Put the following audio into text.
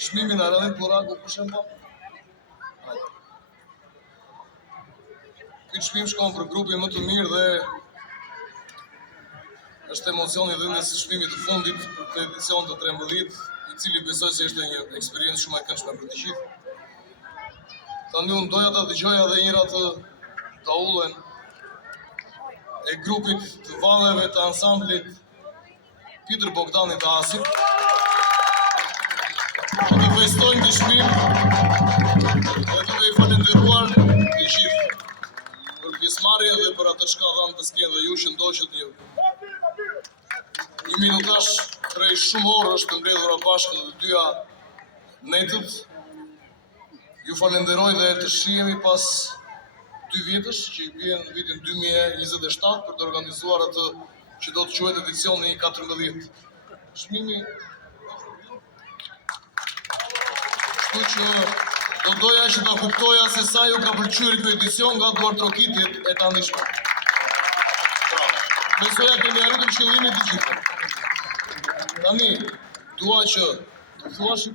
Çmimi në Aradin Poraku, për shembull. Ky çmim shkon për grupin më të mirë dhe është emocioni dhënës së çmimit të fundit për këtë edicion të 13, i cili besoj se ishte një eksperiencë shumë e këndshme për të gjithë. Tani unë doja ta dëgjoja edhe njëra të taullën e grupit të vallëve të ansamblit Pytër Bogdani të Asit. Të festojmë të çmim dhe të i falenderuar të gjithë për pjesëmarrjen dhe për atë çka dhanë të skenë dhe ju që ndoqët një minutash prej shumë orësh të mbledhura bashkë në të dyja netët. Ju falenderoj dhe të shihemi pas 2 vjetësh që i bien në vitin 2027 për të organizuar atë që do të quhet edicioni 14. Çmimi. Kështu që do doja që ta kuptoja se sa ju ka pëlqyer ky edicion nga duartrokitjet e tanishme. Besoja kemi arritur qëllimin të gjithë. Tani, dua që të thuash